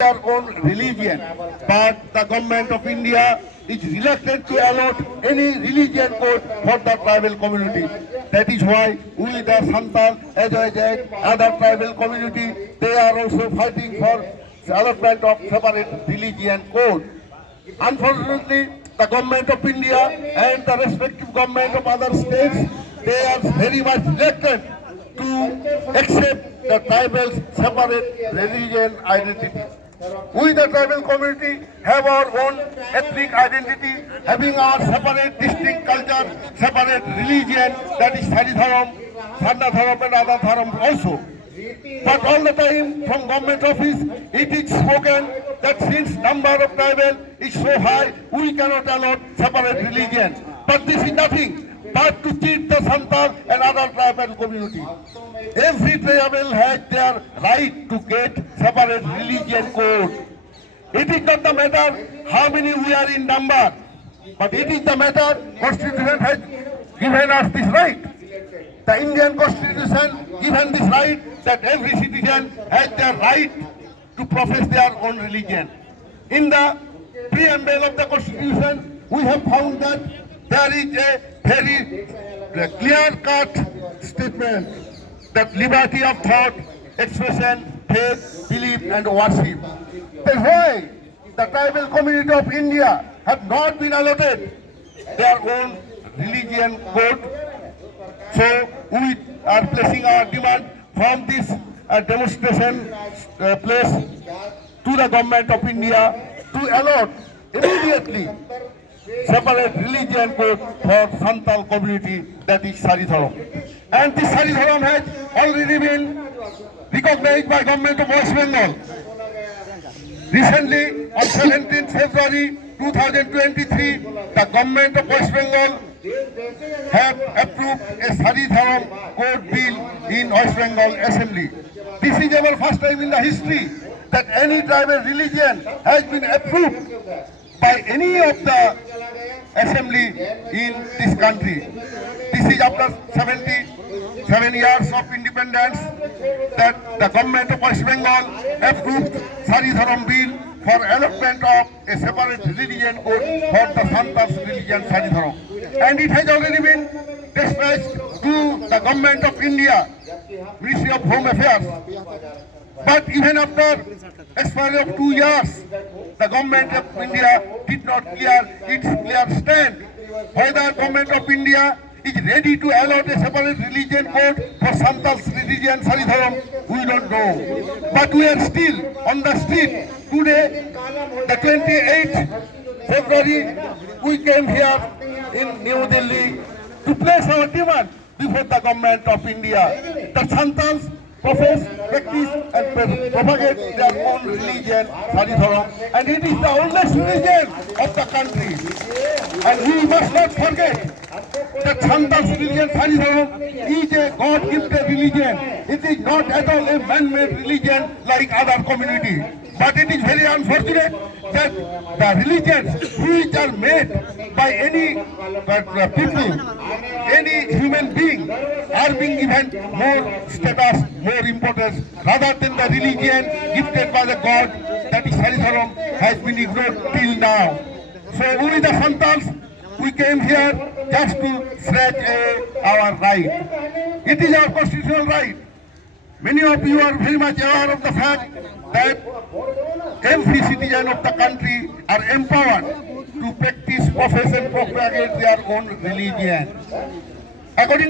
their own religion, but the government of India is reluctant to allot any religion code for the tribal community. That is why we, the Santal, as well as other tribal community, they are also fighting for allotment of separate religion code. Unfortunately, the government of India and the respective government of other states, they are very much reluctant to accept the tribal's separate religion identity. We, the tribal community, have our own ethnic identity, having our separate distinct culture, separate religion, that is Sari Dharam, Sanda Dharam and other Dharam also. But all the time from government office, it is spoken that since number of tribal is so high, we cannot allot separate religion. But this is nothing but to cheat the Santal and other tribal community. Every tribal has their right to get separate religion code. It is not the matter how many we are in number, but it is the matter Constitution has given us this right. The Indian Constitution given this right that every citizen has their right to profess their own religion. In the preamble of the Constitution, we have found that there is a very clear-cut statement that liberty of thought, expression, faith, belief and worship. That's why the tribal community of India have not been allotted their own religion code. So we are placing our demand from this demonstration place to the government of India to allot immediately separate religion code for Santal community, that is Sari Dharam. And this Sari Dharam has already been recognized by government of West Bengal. Recently, on 17th February 2023, the government of West Bengal have approved a Sari Dharam code bill in West Bengal Assembly. This is our first time in the history that any tribal religion has been approved by any of the assembly in this country. This is after 77 years of independence that the government of West Bengal approved Sari Dharam bill for allotment of a separate religion code for the Santal's religion Sari Dharam. And it has already been dispatched to the government of India, Ministry of Home Affairs. But even after expiry of 2 years, the government of India did not clear its clear stand. Whether government of India is ready to allot a separate religion code for Santal's religion Sari Dharam, we don't know. But we are still on the street. Today, the 28th February, we came here in New Delhi to place our demand before the government of India. The Santals profess, practice and propagate their own religion, Sari Dharam, and it is the oldest religion of the country. And we must not forget that Santal's religion, Sari Dharam, is a God-gifted religion. It is not at all a man-made religion like other communities. But it is very unfortunate that the religions which are made by any people, any human being, are being given more status, more importance, rather than the religion gifted by the God, that is Sari Dharam, has been ignored till now. So we the Santals, we came here just to stretch our right. It is our constitutional right. Many of you are very much aware of the fact that every citizen of the country are empowered to practice, profess and propagate their own religion. According to